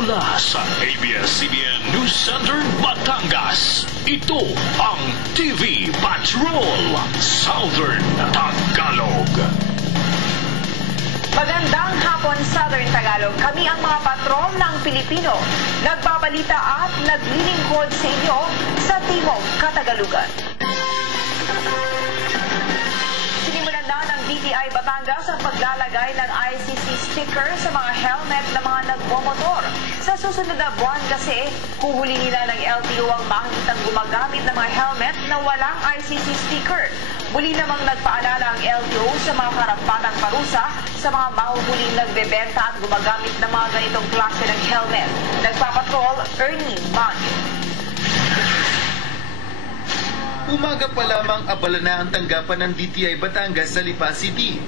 Mula sa ABS-CBN News Center, Batangas, ito ang TV Patrol Southern Tagalog. Magandang hapon, Southern Tagalog. Kami ang mga patrol ng Pilipino. Nagbabalita at naglilingkod sa inyo sa Timog Katagalugan. Sinimulan na ng DTI Batangas ang paglalagay ng ICC sticker sa mga helmet ng mga nagmomotor. Sa susunod na buwan kasi, huhuli nila ng LTO ang makikitang gumagamit ng mga helmet na walang ICC sticker. Muli namang nagpaalala ang LTO sa mga karampatang parusa sa mga mahuhuling nagbebenta at gumagamit ng mga ganitong klase ng helmet. Nagpapatrol, Ernie Manyo. Umaga pa lamang abala na ang tanggapan ng DTI Batangas sa Lipa City.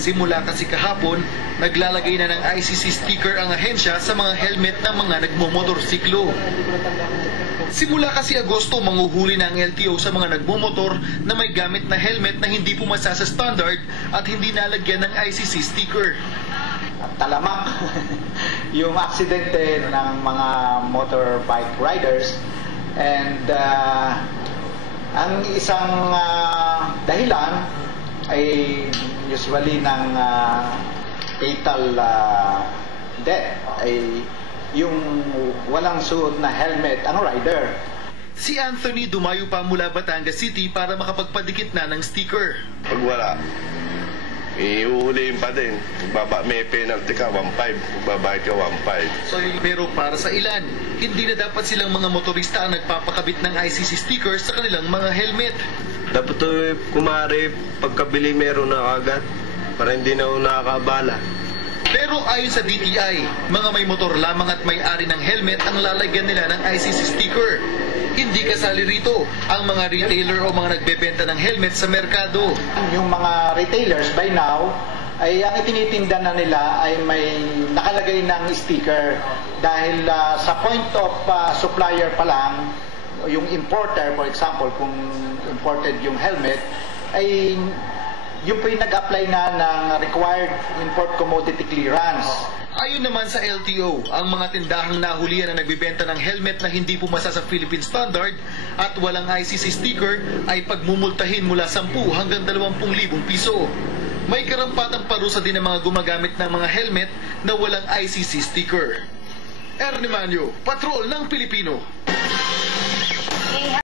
Simula kasi kahapon, naglalagay na ng ICC sticker ang ahensya sa mga helmet ng mga nagmomotorsiklo. Simula kasi Agosto, manghuhuli na ang LTO sa mga nagmomotor na may gamit na helmet na hindi pumasa sa standard at hindi nalagyan ng ICC sticker. Talamak yung aksidente ng mga motorbike riders, and ang isang dahilan ay usually ng fatal death ay yung walang suot na helmet ang rider. Si Anthony dumayo pa mula Batangas City para makapagpadikit na ng sticker. Pag wala, iuhulihin pa din. May penalty ka, 1.5. Magbabayad ka, 1.5. Pero para sa ilan, hindi na dapat silang mga motorista ang nagpapakabit ng ICC sticker sa kanilang mga helmet. Dapat kumari, pagkabili meron na agad para hindi na nakakabala. Pero ayon sa DTI, mga may motor lamang at may-ari ng helmet ang lalagyan nila ng ICC sticker. Hindi kasali rito ang mga retailer o mga nagbebenta ng helmet sa merkado. Yung mga retailers by now, ay ang itinitinda na nila ay may nakalagay ng sticker dahil sa point of supplier pa lang, yung importer, for example, kung imported yung helmet, ay yung po yung nag-apply na ng required import commodity clearance. Ayon naman sa LTO, ang mga tindahang nahulihan na nagbibenta ng helmet na hindi pumasa sa Philippine Standard at walang ICC sticker ay pagmumultahin mula 10 hanggang 20,000 piso. May karampatang parusa din ng mga gumagamit ng mga helmet na walang ICC sticker. Ernie Manyo, Patrol ng Pilipino.